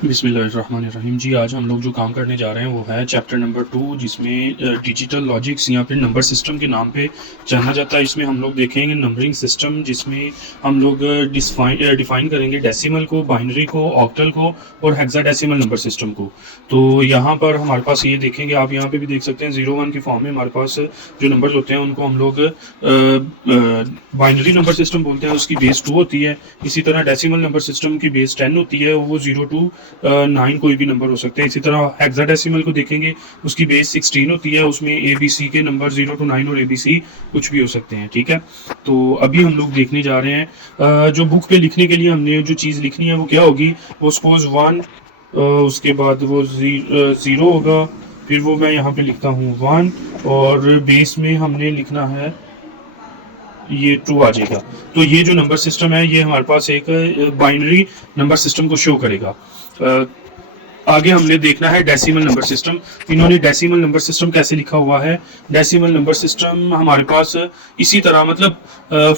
बिस्मिल्लाहिर्रहमानिर्रहीम जी। आज हम लोग जो काम करने जा रहे हैं वो है चैप्टर नंबर 2, जिसमें डिजिटल लॉजिक्स या फिर नंबर सिस्टम के नाम पे जाना जाता है। इसमें हम लोग देखेंगे नंबरिंग सिस्टम, जिसमें हम लोग डिफाइन करेंगे डेसिमल को, बाइनरी को, ऑक्टल को और हेक्साडेसिमल नंबर सिस्टम को। तो यहाँ पर हमारे पास ये देखेंगे, आप यहाँ पे भी देख सकते हैं 0-1 की फॉर्म में हमारे पास जो नंबर्स होते हैं उनको हम लोग बाइनरी नंबर सिस्टम बोलते हैं, उसकी बेस 2 होती है। इसी तरह डेसिमल नंबर सिस्टम की बेस 10 होती है, वो 0 to 9 कोई भी नंबर हो सकते हैं। इसी तरह हेक्साडेसिमल को देखेंगे, उसकी बेस 16 होती है, उसमें ABC के नंबर 0 to 9 और ABC कुछ भी हो सकते हैं। ठीक है, तो अभी हम लोग देखने जा रहे हैं जो बुक पे लिखने के लिए हमने जो चीज़ लिखनी है वो क्या होगी। वो सपोज 1, उसके बाद वो 0 होगा, फिर वो मैं यहाँ पे लिखता हूँ 1 और बेस में हमने लिखना है ये 2 आ जाएगा। तो ये जो नंबर सिस्टम है ये हमारे पास एक बाइनरी नंबर सिस्टम को शो करेगा। आगे हमने देखना है डेसिमल नंबर सिस्टम। इन्होंने डेसिमल नंबर सिस्टम कैसे लिखा हुआ है। डेसिमल नंबर सिस्टम हमारे पास इसी तरह, मतलब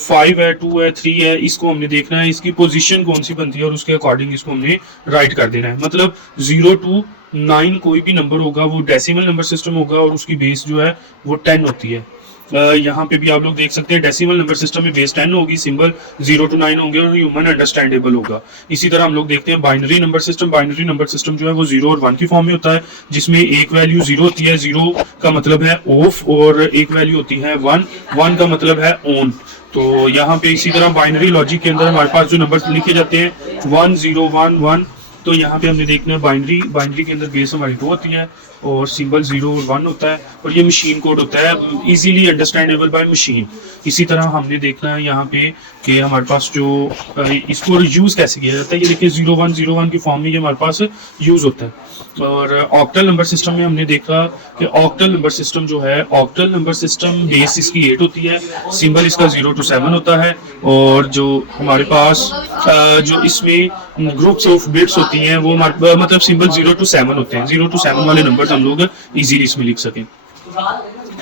5 है, 2 है, 3 है, इसको हमने देखना है इसकी पोजीशन कौन सी बनती है और उसके अकॉर्डिंग इसको हमने राइट कर देना है। मतलब 0 to 9 कोई भी नंबर होगा वो डेसिमल नंबर सिस्टम होगा और उसकी बेस जो है वो 10 होती है। यहाँ पे भी आप लोग देख सकते हैं डेसिमल नंबर सिस्टम में बेस 10 होगी, सिंबल 0 to 9 होंगे और ह्यूमन अंडरस्टैंडेबल होगा। इसी तरह हम लोग देखते हैं binary number system. Binary number system जो है वो 0 और 1 की फॉर्म में होता है, जिसमें एक वैल्यू 0 होती है, 0 का मतलब है ऑफ, और एक वैल्यू होती है 1, 1 का मतलब है ऑन। तो यहाँ पे इसी तरह बाइनरी लॉजिक के अंदर हमारे पास जो नंबर लिखे जाते हैं 1 0 1 1, तो यहाँ पे हमने देखना है बाइनरी के अंदर बेस हमारी 2 होती है और सिंबल 0 और 1 होता है, और ये मशीन कोड होता है, इजीली अंडरस्टैंडेबल बाय मशीन। इसी तरह हमने देखना है यहाँ पे कि हमारे पास जो इसको यूज़ कैसे किया जाता है। ये देखिए 0101 की फॉर्म में ये हमारे पास यूज़ होता है। और ऑक्टल नंबर सिस्टम में हमने देखा कि ऑक्टल नंबर सिस्टम जो है, ऑक्टल नंबर सिस्टम बेस इसकी 8 होती है, सिंबल इसका 0 to 7 होता है, और जो हमारे पास जो इसमें ग्रुप्स ऑफ बिट्स होती हैं वो मतलब सिंबल 0 to 7 होते हैं। 0 to 7 वाले नंबर हम लोग इजीली इसमें लिख सकें।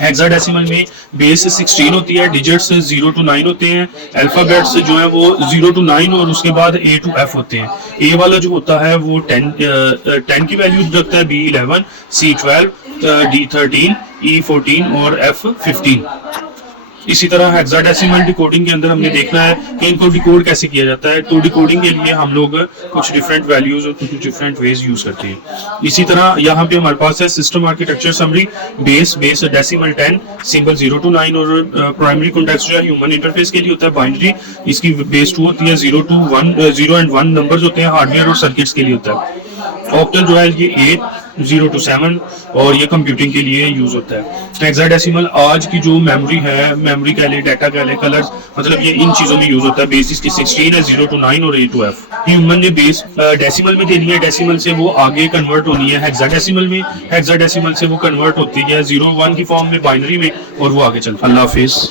हेक्साडेसिमल में बेस 16 होती है, डिजिट्स 0 to 9 होते हैं, अल्फाबेट्स जो है वो 0 to 9 और उसके बाद A to F होते हैं। A वाला जो होता है वो 10 की वैल्यू रखता है, B 11, C 12, D 13, E 14 और F 15। इसी तरह हेक्साडेसिमल डिकोडिंग के अंदर हमने देखना है कि इनको डिकोड कैसे किया जाता है। तो डिकोडिंग के लिए हम लोग कुछ डिफरेंट वैल्यूज और कुछ डिफरेंट वेज यूज करते हैं। इसी तरह यहाँ पे हमारे पास है system architecture summary. Base decimal 10, symbol 0 to 9 और प्राइमरी कॉन्टेक्स्ट जो है ह्यूमन इंटरफेस के लिए होता है। बाइनरी इसकी बेस 2 होती है, 0 and 1 नंबर्स होते हैं, हार्डवेयर और सर्किट्स के लिए होता है। ऑक्टल जो है ये 8, 0 to 7 और ये कंप्यूटिंग के लिए यूज होता है। हेक्साडेसिमल आज की जो मेमोरी है, मेमोरी कह ले, डाटा कह ले, कलर्स, मतलब ये इन चीजों में यूज होता है। बेस इसकी 16 है, 0 to 9 और A to F। ह्यूमन ने बेस डेसिमल में देनी है, डेसिमल से वो आगे कन्वर्ट होनी है हेक्साडेसिमल में, हेक्साडेसिमल से वो कन्वर्ट होती है 0-1 की फॉर्म में बाइनरी में, और वो आगे चलती है। अल्लाह हाफिज।